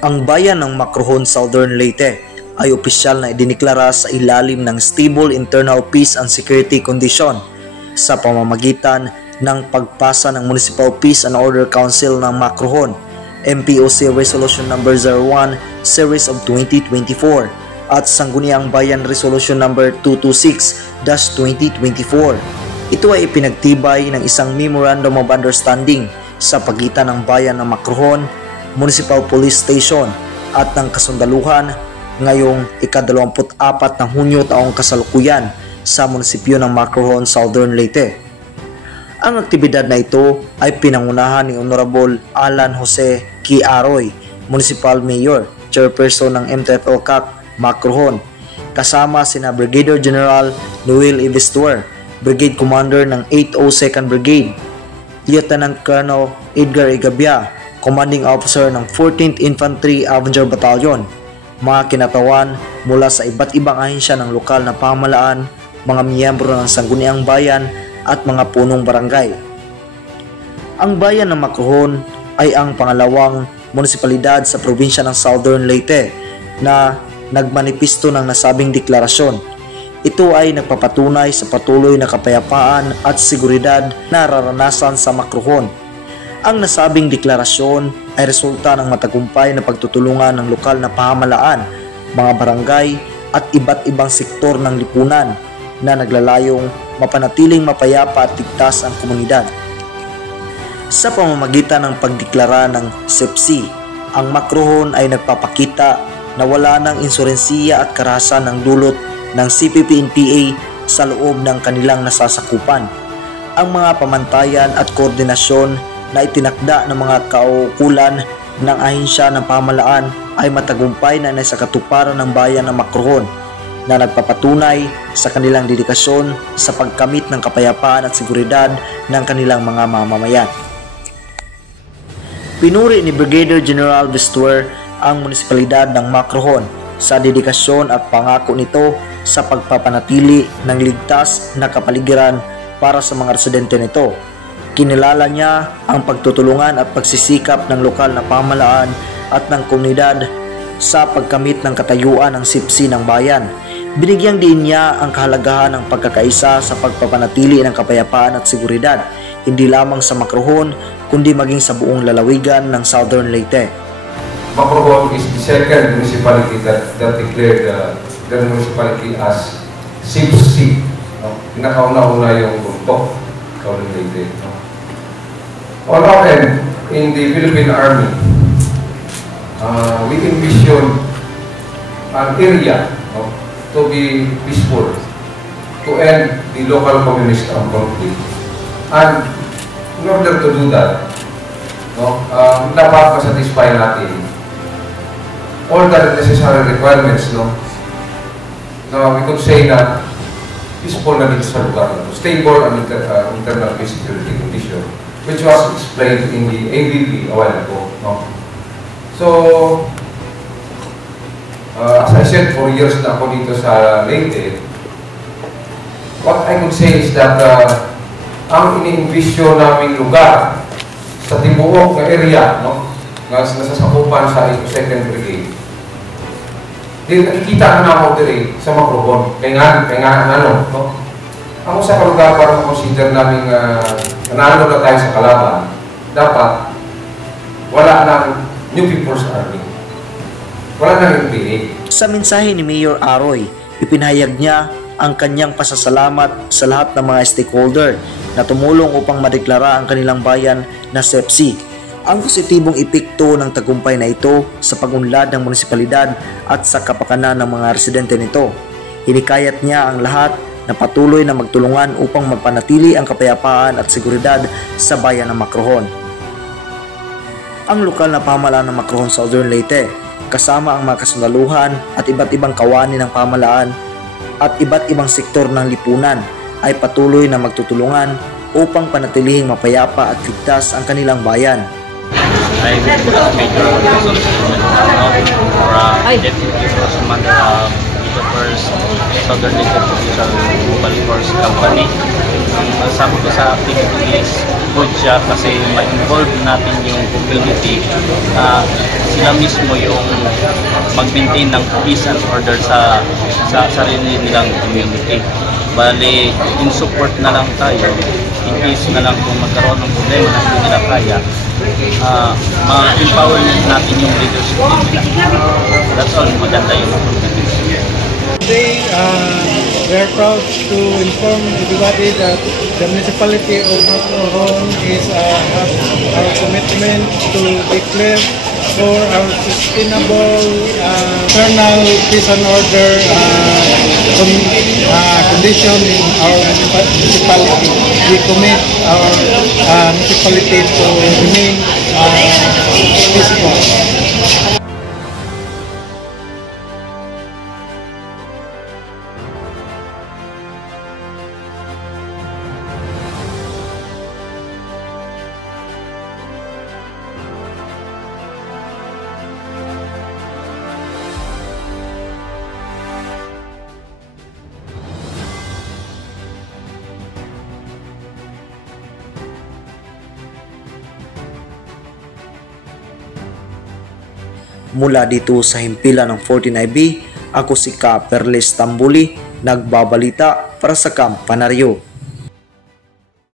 Ang bayan ng Macrohon, Southern Leyte ay opisyal na idiniklara sa ilalim ng Stable Internal Peace and Security Condition sa pamamagitan ng pagpasa ng Municipal Peace and Order Council ng Macrohon, MPOC Resolution No. 01 Series of 2024 at Sangguniang Bayan Resolution No. 226-2024. Ito ay ipinagtibay ng isang Memorandum of Understanding sa pagitan ng Bayan ng Macrohon, Municipal Police Station at ng kasundaluhan ngayong ika-24 ng Hunyo taong kasalukuyan sa munisipyo ng Macrohon, Southern Leyte. Ang aktibidad na ito ay pinangunahan ni Honorable Alan Jose Quiaroy, Municipal Mayor, Chairperson ng MTFL-CAC Macrohon, kasama sina Brigadier General Noel Ivestuer, Brigade Commander ng 802nd Brigade, Lieutenant Colonel Edgar Igabia, Commanding Officer ng 14th Infantry Avenger Battalion, mga kinatawan mula sa iba't ibang ahensya ng lokal na pamahalaan, mga miyembro ng Sangguniang Bayan at mga punong barangay. Ang bayan ng Macrohon ay ang pangalawang munisipalidad sa probinsya ng Southern Leyte na nagmanipisto ng nasabing deklarasyon. Ito ay nagpapatunay sa patuloy na kapayapaan at seguridad na nararanasan sa Macrohon. Ang nasabing deklarasyon ay resulta ng matagumpay na pagtutulungan ng lokal na pamahalaan, mga barangay at iba't ibang sektor ng lipunan na naglalayong mapanatiling mapayapa at ligtas ang komunidad. Sa pamamagitan ng pagdeklara ng SEPSI, ang Macrohon ay nagpapakita na wala ng insurensiya at karahasan ng dulot ng CPP-NPA sa loob ng kanilang nasasakupan. Ang mga pamantayan at koordinasyon na itinakda ng mga kaukulan ng ahensya ng pamahalaan ay matagumpay na nasa katuparan ng bayan ng Macrohon na nagpapatunay sa kanilang dedikasyon sa pagkamit ng kapayapaan at seguridad ng kanilang mga mamamayan. Pinuri ni Brigadier General Ivestuer ang munisipalidad ng Macrohon sa dedikasyon at pangako nito sa pagpapanatili ng ligtas na kapaligiran para sa mga residente nito. Kinilala niya ang pagtutulungan at pagsisikap ng lokal na pamahalaan at ng komunidad sa pagkamit ng katayuan ng SEPSI ng bayan. Binigyang din niya ang kahalagahan ng pagkakaisa sa pagpapanatili ng kapayapaan at seguridad, hindi lamang sa Macrohon kundi maging sa buong lalawigan ng Southern Leyte. Macrohon is the second municipality that declared the municipality as SEPSI. Pinakauna-una yung Buntok, Southern Leyte. On our end, in the Philippine Army, we envision an area to be peaceful, to end the local communist conflict. And in order to do that, dapat masatisfy natin all the necessary requirements. We could say na peaceful na dito sa lugar, stable and internal peace security condition, which was explained in the AVP a while ago. So, as I said, 4 years na ako dito sa Leyte, what I could say is that ang ini-envision naming lugar sa tibuok na area, na nasasakupan sa 2nd Brigade, nakikita na ako diri sa Macrohon. Kaya nga, ako sa kalugar para consider namin nanalo na tayo sa kalaban, dapat wala ng New People's Army. Wala ng NPA. Sa mensahe ni Mayor Aroy, ipinahayag niya ang kanyang pasasalamat sa lahat ng mga stakeholder na tumulong upang madeklara ang kanilang bayan na SEPSI. Ang positibong epekto ng tagumpay na ito sa pag-unlad ng munisipalidad at sa kapakanan ng mga residente nito. Hinikayat niya ang lahat na patuloy na magtulungan upang mapanatili ang kapayapaan at seguridad sa bayan ng Macrohon. Ang lokal na pamahalaan ng Macrohon, Southern Leyte, kasama ang mga kasundaluhan at iba't ibang kawani ng pamahalaan at iba't ibang sektor ng lipunan ay patuloy na magtutulungan upang panatilihing mapayapa at ligtas ang kanilang bayan. I Major Deputy Force Commander of the First Southern Leyte Provincial Mobile Force Company. Ang sabi ko sa activity is good siya kasi ma-involve natin yung community na sila mismo yung mag-maintain ng peace and order sa sarili nilang community. Bali, in support na lang tayo, in case na lang kung magkaroon ng problema na hindi nila kaya, ma-empower natin yung leadership nila. That's all, maganda yung community. Today, we are proud to inform everybody that the municipality of Macrohon is our commitment to declare for our sustainable internal peace and order condition in our municipality. We commit our municipality to remain peaceful. Mula dito sa himpilan ng 49B, ako si Ka Perles Tambuli, nagbabalita para sa Kampanaryo.